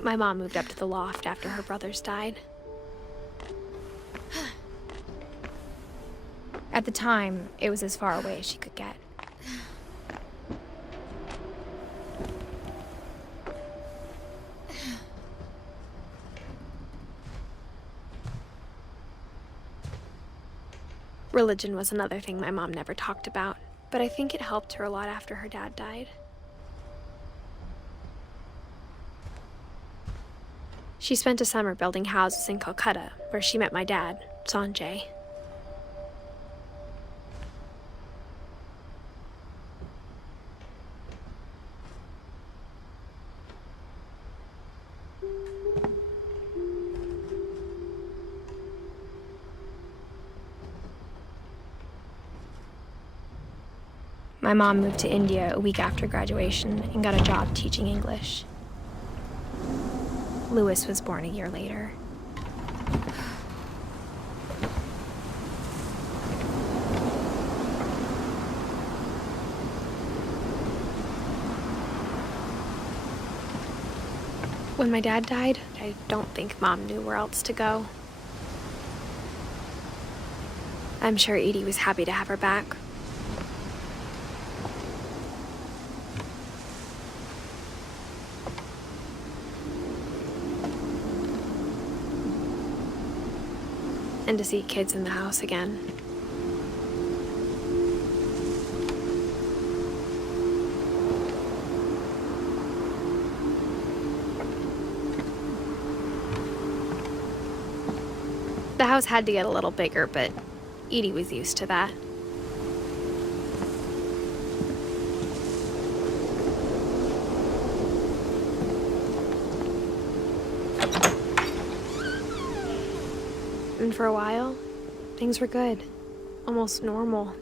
My mom moved up to the loft after her brothers died. At the time, it was as far away as she could get. Religion was another thing my mom never talked about, but I think it helped her a lot after her dad died. She spent a summer building houses in Calcutta, where she met my dad, Sanjay. My mom moved to India a week after graduation and got a job teaching English. Louis was born a year later. When my dad died, I don't think Mom knew where else to go. I'm sure Edie was happy to have her back. And to see kids in the house again. The house had to get a little bigger, but Edie was used to that. And for a while, things were good, almost normal.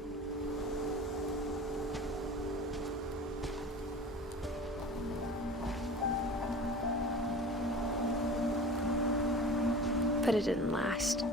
But it didn't last.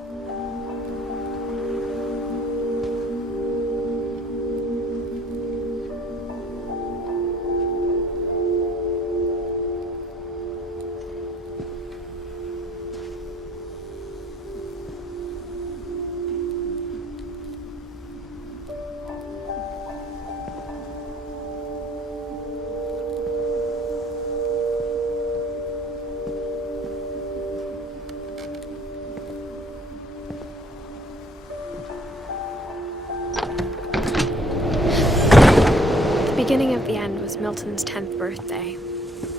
The beginning of the end was Milton's 10th birthday,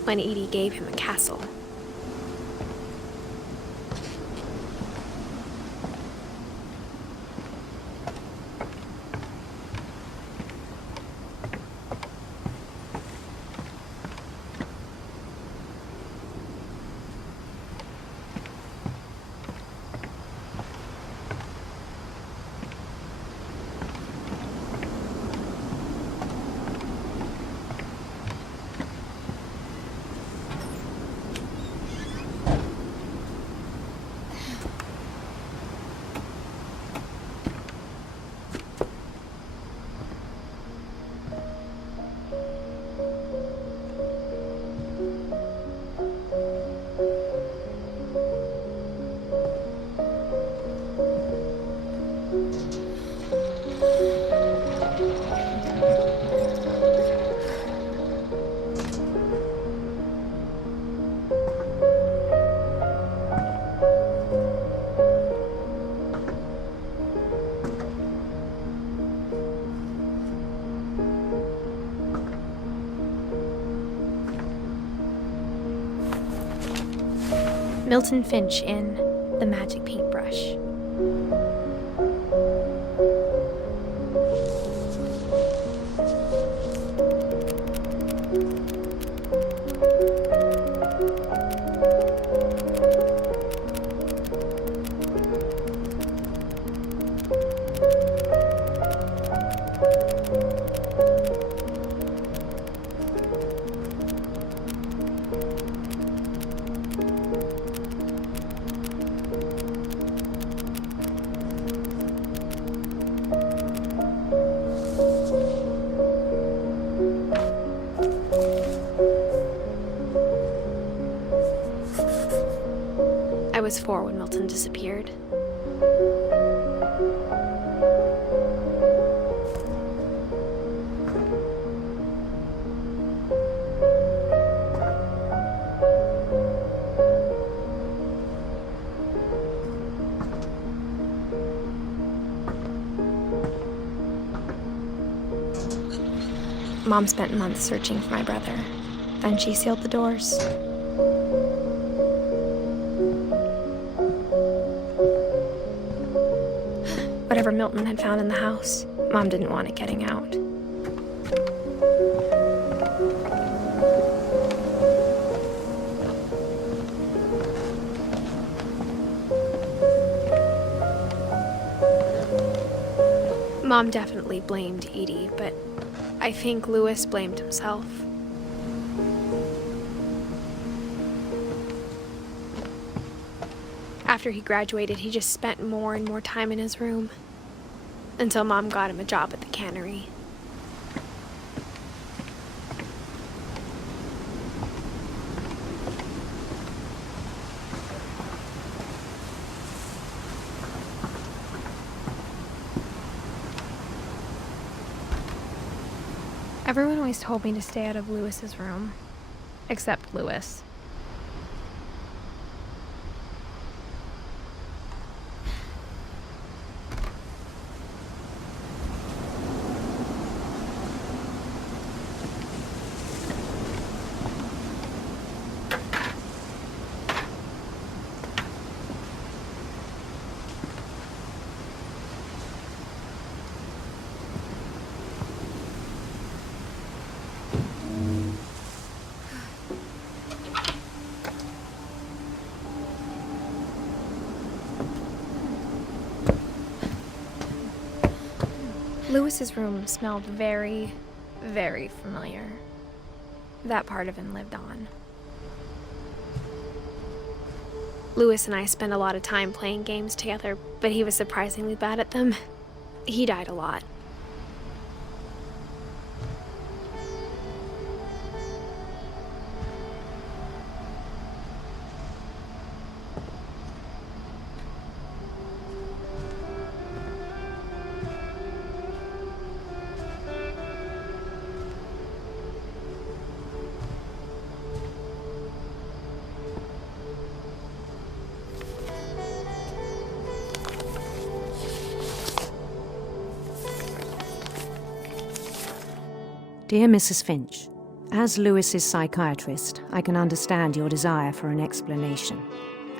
when Edie gave him a castle. Milton Finch in The Magic Paintbrush. I was 4 when Milton disappeared. Mom spent months searching for my brother. Then she sealed the doors. Whatever Milton had found in the house, Mom didn't want it getting out. Mom definitely blamed Edie, but I think Louis blamed himself. After he graduated, he just spent more and more time in his room, until Mom got him a job at the cannery. Everyone always told me to stay out of Louis's room, except Louis. Louis's room smelled very, very familiar. That part of him lived on. Louis and I spent a lot of time playing games together, but he was surprisingly bad at them. He died a lot. Dear Mrs. Finch, as Louis's psychiatrist, I can understand your desire for an explanation.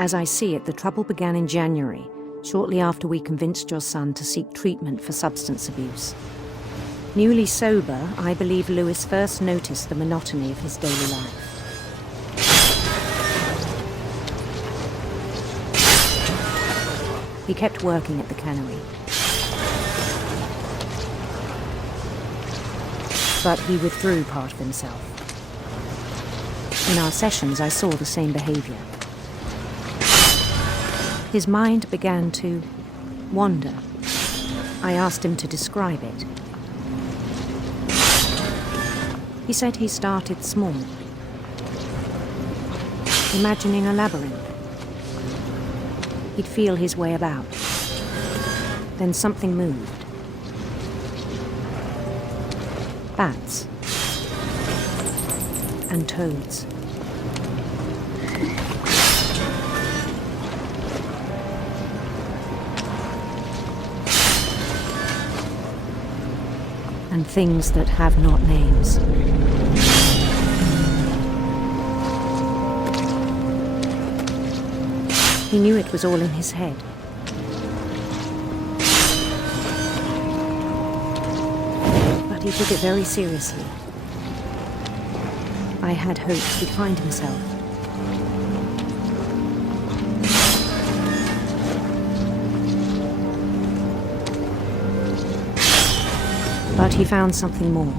As I see it, the trouble began in January, shortly after we convinced your son to seek treatment for substance abuse. Newly sober, I believe Louis first noticed the monotony of his daily life. He kept working at the cannery. But he withdrew part of himself. In our sessions, I saw the same behavior. His mind began to wander. I asked him to describe it. He said he started small, imagining a labyrinth. He'd feel his way about. Then something moved. Bats and toads. And things that have not names. He knew it was all in his head. He took it very seriously. I had hoped he'd find himself. But he found something more.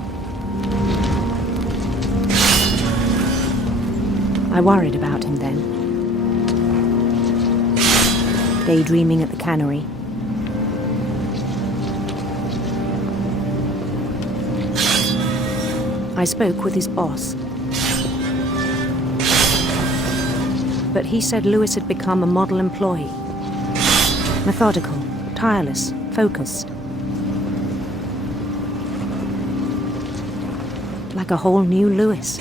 I worried about him then. Daydreaming at the cannery. I spoke with his boss. but he said Lewis had become a model employee. Methodical, tireless, focused. Like a whole new Lewis.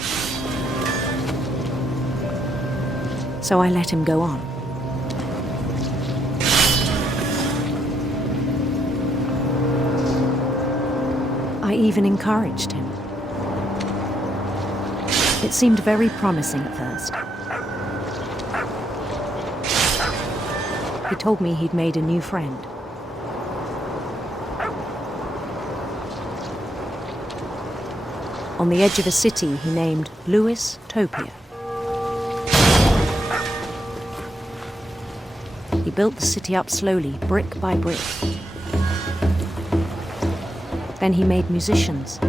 So I let him go on. I even encouraged him. It seemed very promising at first. He told me he'd made a new friend. On the edge of a city he named Lewis Topia. He built the city up slowly, brick by brick. Then he made musicians.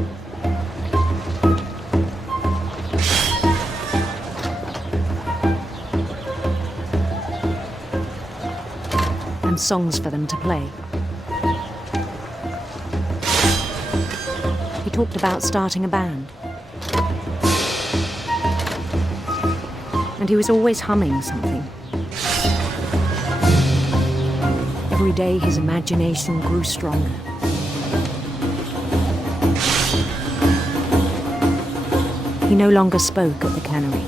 And songs for them to play. He talked about starting a band. And he was always humming something. Every day his imagination grew stronger. He no longer spoke at the cannery.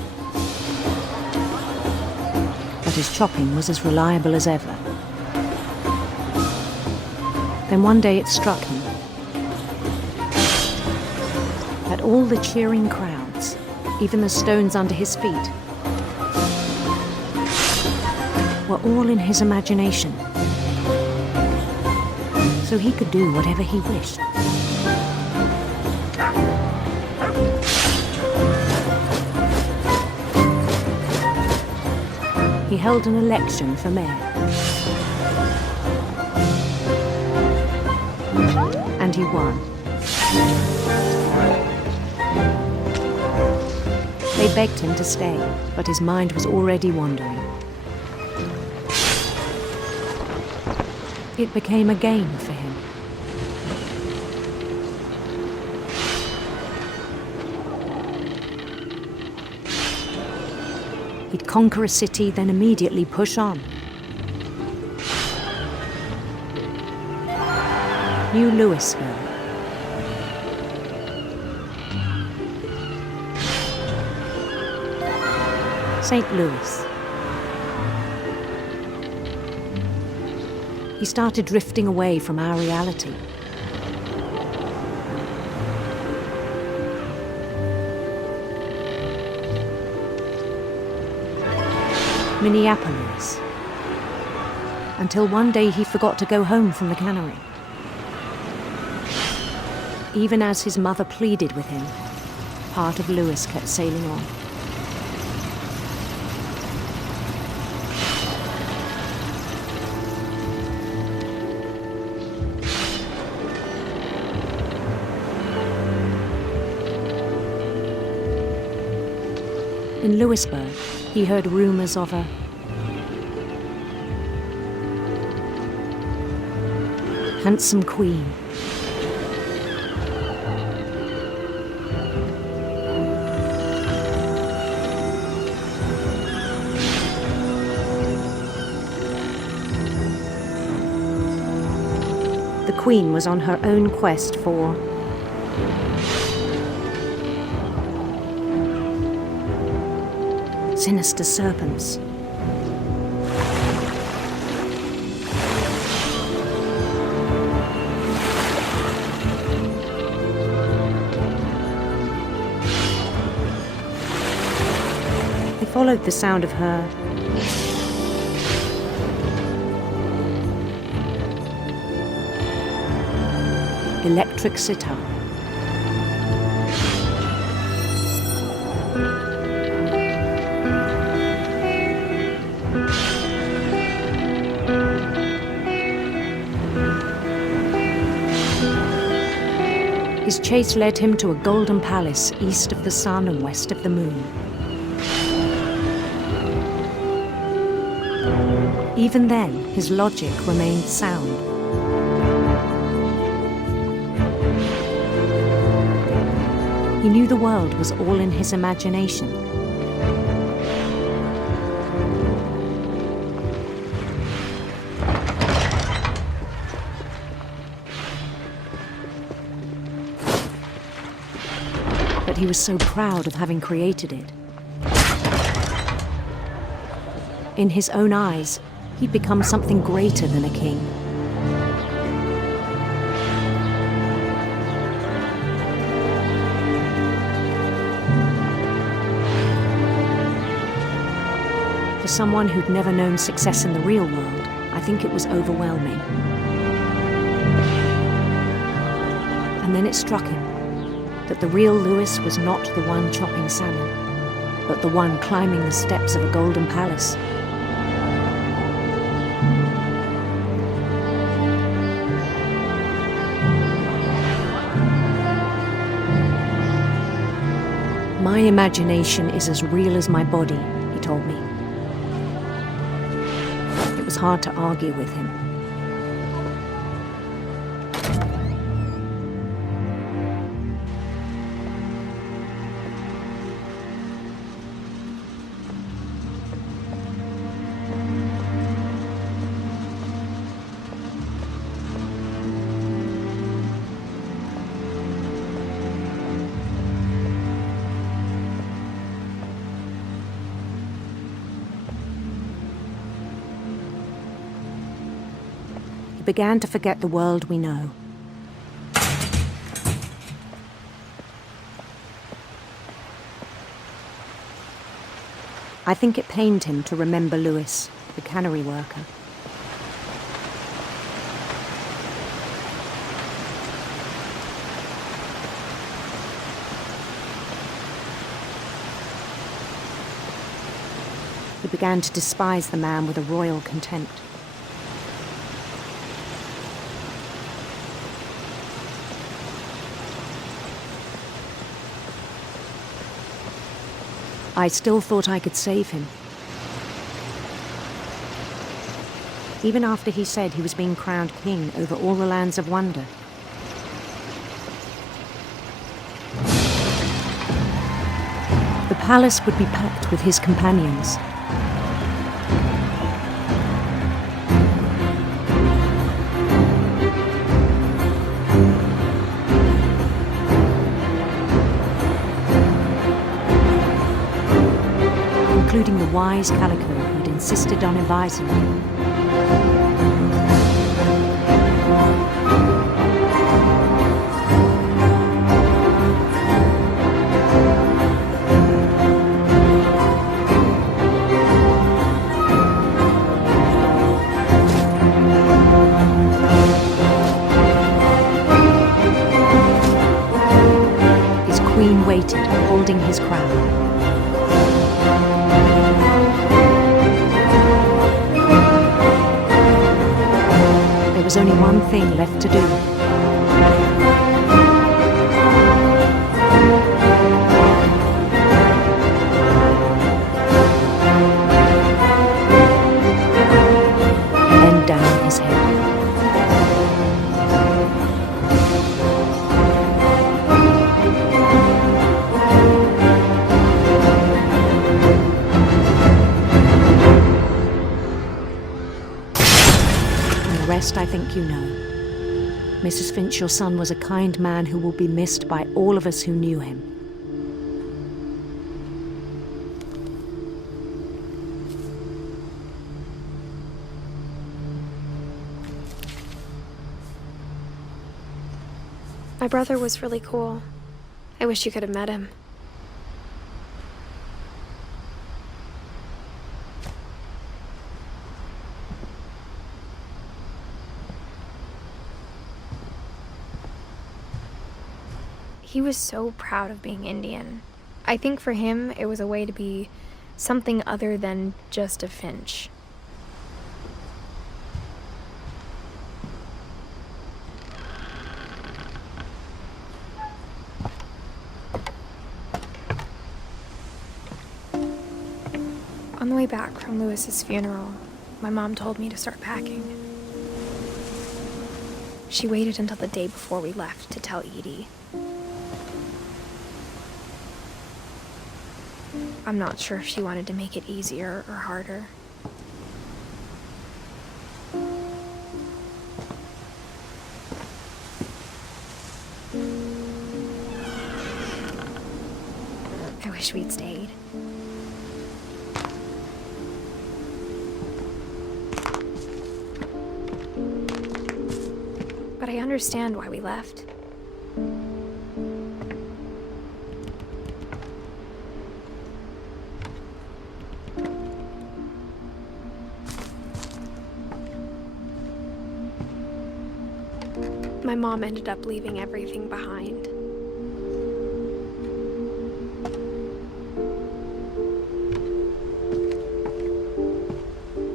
But his chopping was as reliable as ever. Then one day it struck him that all the cheering crowds, even the stones under his feet, were all in his imagination. So he could do whatever he wished. He held an election for mayor. And he won. They begged him to stay, but his mind was already wandering. It became a game for him. He'd conquer a city, then immediately push on. New Louisville. St. Louis. He started drifting away from our reality. Minneapolis. Until one day he forgot to go home from the cannery. Even as his mother pleaded with him, part of Lewis kept sailing on. In Louisburg, he heard rumors of a handsome queen. The queen was on her own quest for sinister serpents. They followed the sound of her electric sitar. His chase led him to a golden palace east of the sun and west of the moon. Even then, his logic remained sound. He knew the world was all in his imagination. he was so proud of having created it. In his own eyes, he'd become something greater than a king. For someone who'd never known success in the real world, I think it was overwhelming. And then it struck him that the real Louis was not the one chopping salmon, but the one climbing the steps of a golden palace. My imagination is as real as my body, he told me. It was hard to argue with him. Began to forget the world we know. I think it pained him to remember Louis, the cannery worker. He began to despise the man with a royal contempt. I still thought I could save him. Even after he said he was being crowned king over all the lands of wonder. The palace would be packed with his companions. Including the wise Calico who'd insisted on advising him. His queen waited, holding his crown. There was only one thing left to do. Bend down his head. The rest I think you know. Mrs. Finch, your son was a kind man who will be missed by all of us who knew him. My brother was really cool. I wish you could have met him. He was so proud of being Indian. I think for him, it was a way to be something other than just a Finch. On the way back from Louis's funeral, my mom told me to start packing. She waited until the day before we left to tell Edie. I'm not sure if she wanted to make it easier or harder. wish we'd stayed. But I understand why we left. My mom ended up leaving everything behind.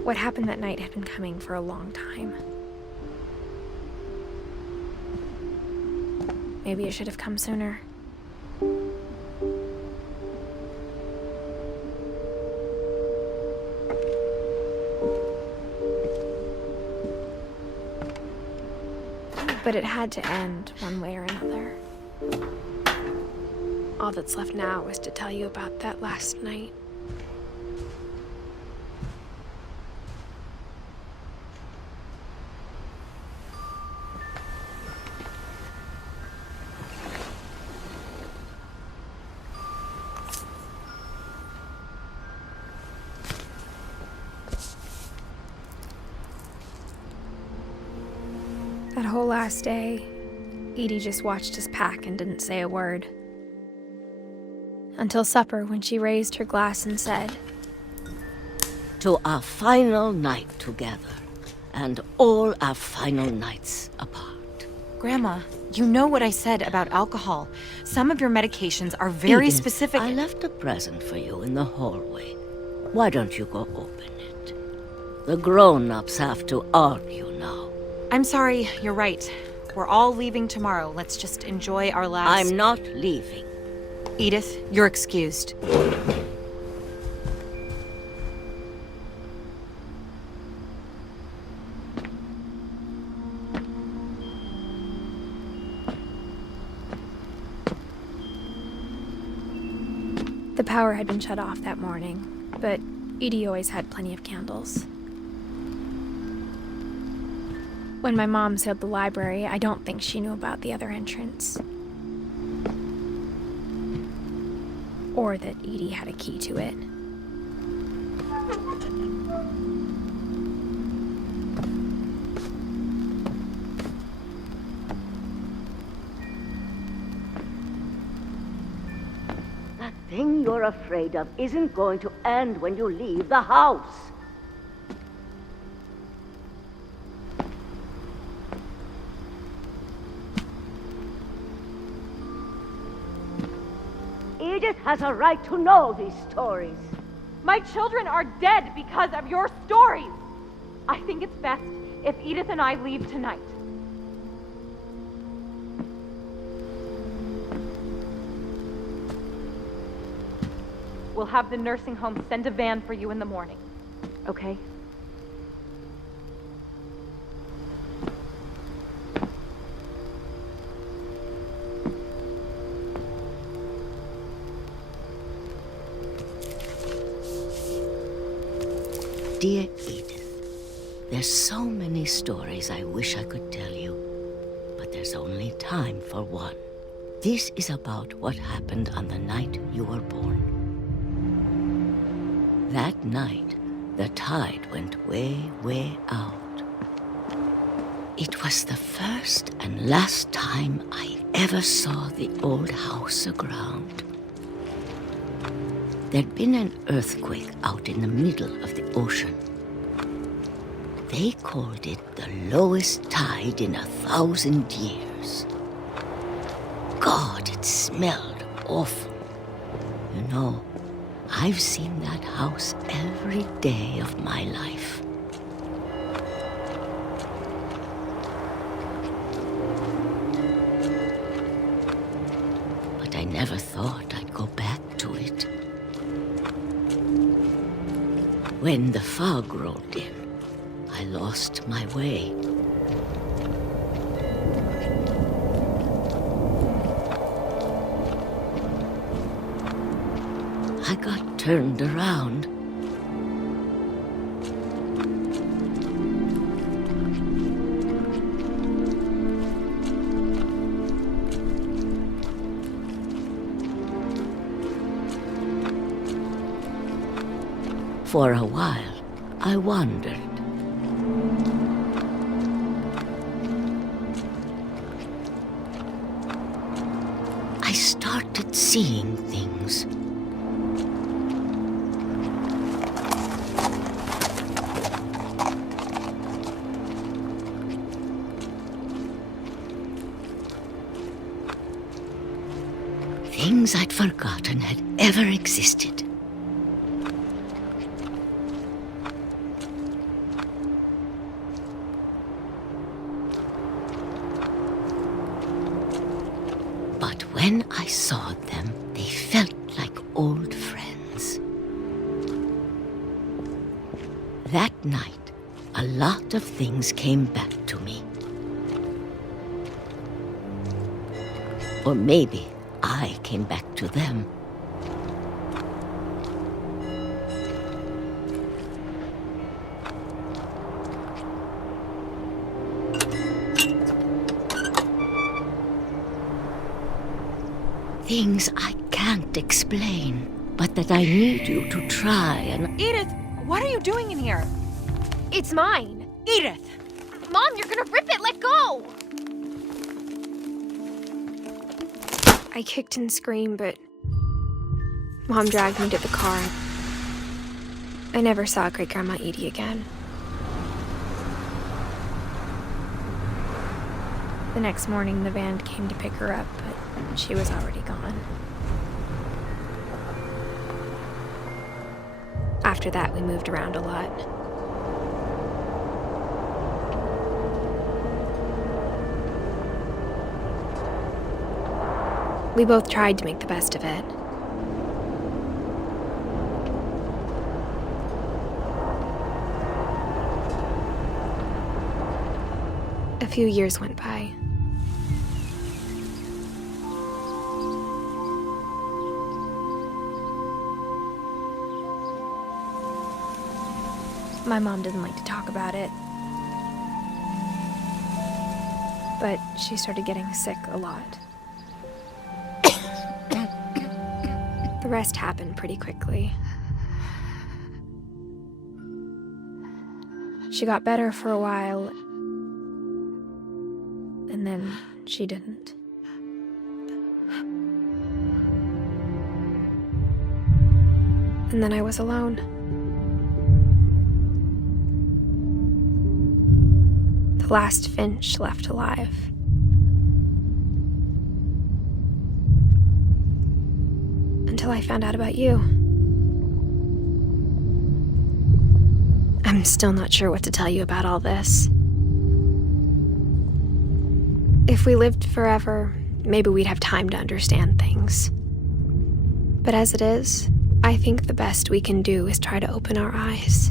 What happened that night had been coming for a long time. Maybe it should have come sooner. But it had to end one way or another. All that's left now is to tell you about that last night. That whole last day, Edie just watched us pack and didn't say a word. Until supper, when she raised her glass and said, "To our final night together, and all our final nights apart." Grandma, you know what I said about alcohol. Some of your medications are very Edith, specific. I left a present for you in the hallway. Why don't you go open it? The grown-ups have to argue now. I'm sorry, you're right. We're all leaving tomorrow. Let's just enjoy our last... I'm not leaving. Edith, you're excused. the power had been shut off that morning, but Edie always had plenty of candles. When my mom sealed the library, I don't think she knew about the other entrance. Or that Edie had a key to it. That thing you're afraid of isn't going to end when you leave the house. Edith has a right to know these stories. My children are dead because of your stories. I think it's best if Edith and I leave tonight. We'll have the nursing home send a van for you in the morning, okay? Dear Edith, there's so many stories I wish I could tell you, but there's only time for one. This is about what happened on the night you were born. That night, the tide went way, way out. It was the first and last time I ever saw the old house aground. There'd been an earthquake out in the middle of the ocean. They called it the lowest tide in 1,000 years. God, it smelled awful. You know, I've seen that house every day of my life. But I never thought I'd go back to it. When the fog rolled in, I lost my way. I got turned around. For a while, I wondered. I started seeing things. Things I'd forgotten had ever existed. But when I saw them, they felt like old friends. That night, a lot of things came back to me. Or maybe I came back to them. Things I can't explain, but that I need you to try and... Edith, what are you doing in here? It's mine. Edith! Mom, you're gonna rip it! Let go! I kicked and screamed, but Mom dragged me to the car. I never saw Great-Grandma Edie again. The next morning, the van came to pick her up, but she was already gone. After that, we moved around a lot. We both tried to make the best of it. A few years went by. My mom didn't like to talk about it. But she started getting sick a lot. The rest happened pretty quickly. She got better for a while, and then she didn't. And then I was alone. The last Finch left alive. Until I found out about you. I'm still not sure what to tell you about all this. If we lived forever, maybe we'd have time to understand things. But as it is, I think the best we can do is try to open our eyes.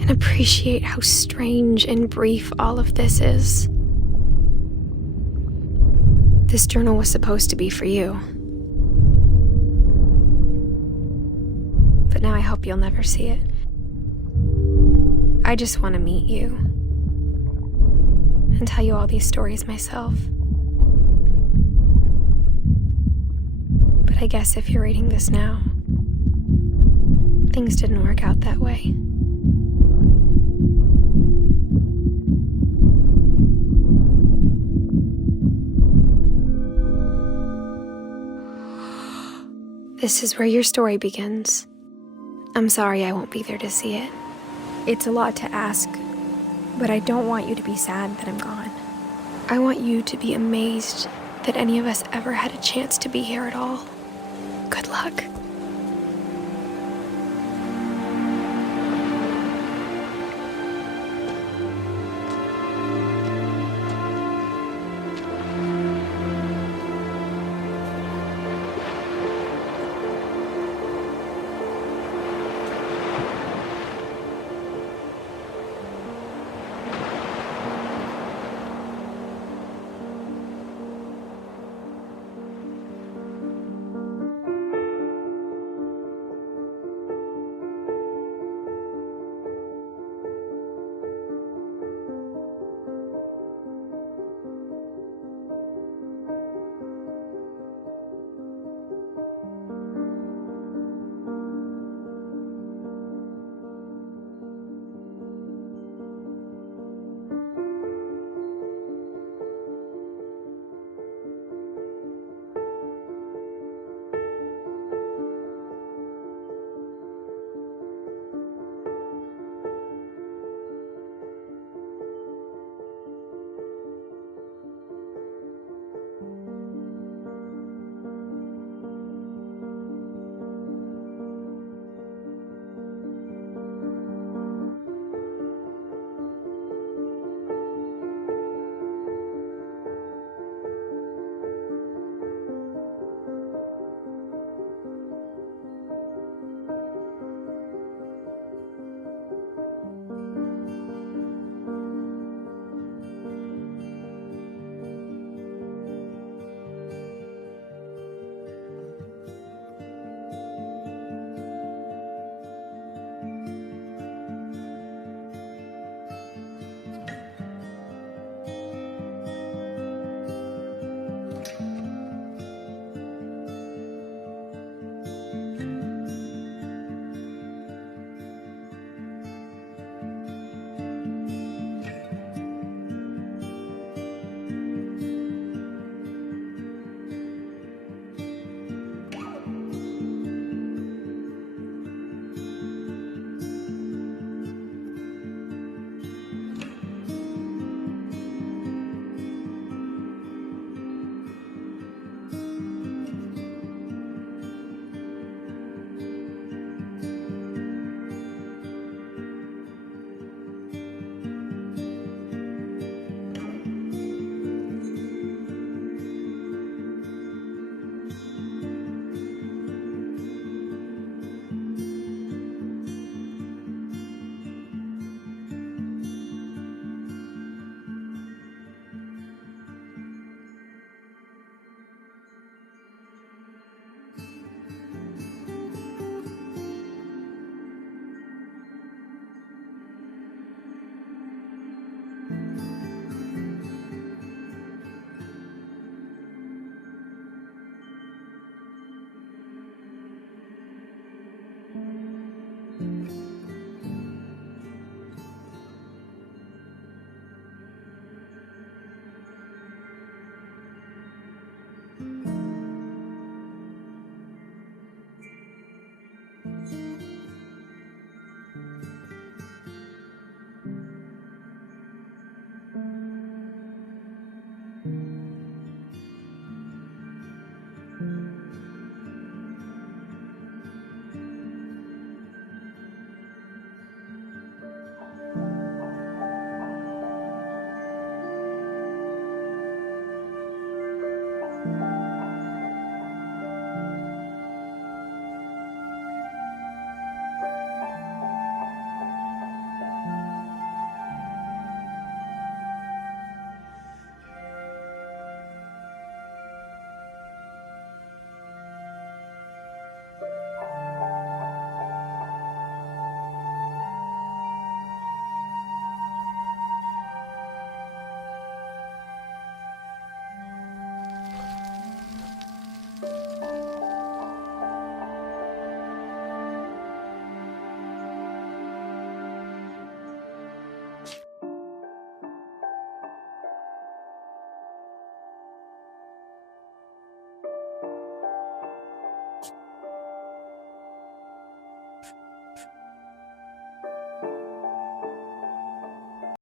And appreciate how strange and brief all of this is. This journal was supposed to be for you. But now I hope you'll never see it. I just want to meet you. And tell you all these stories myself. But I guess if you're reading this now, things didn't work out that way. This is where your story begins. I'm sorry I won't be there to see it. It's a lot to ask, but I don't want you to be sad that I'm gone. I want you to be amazed that any of us ever had a chance to be here at all. Good luck.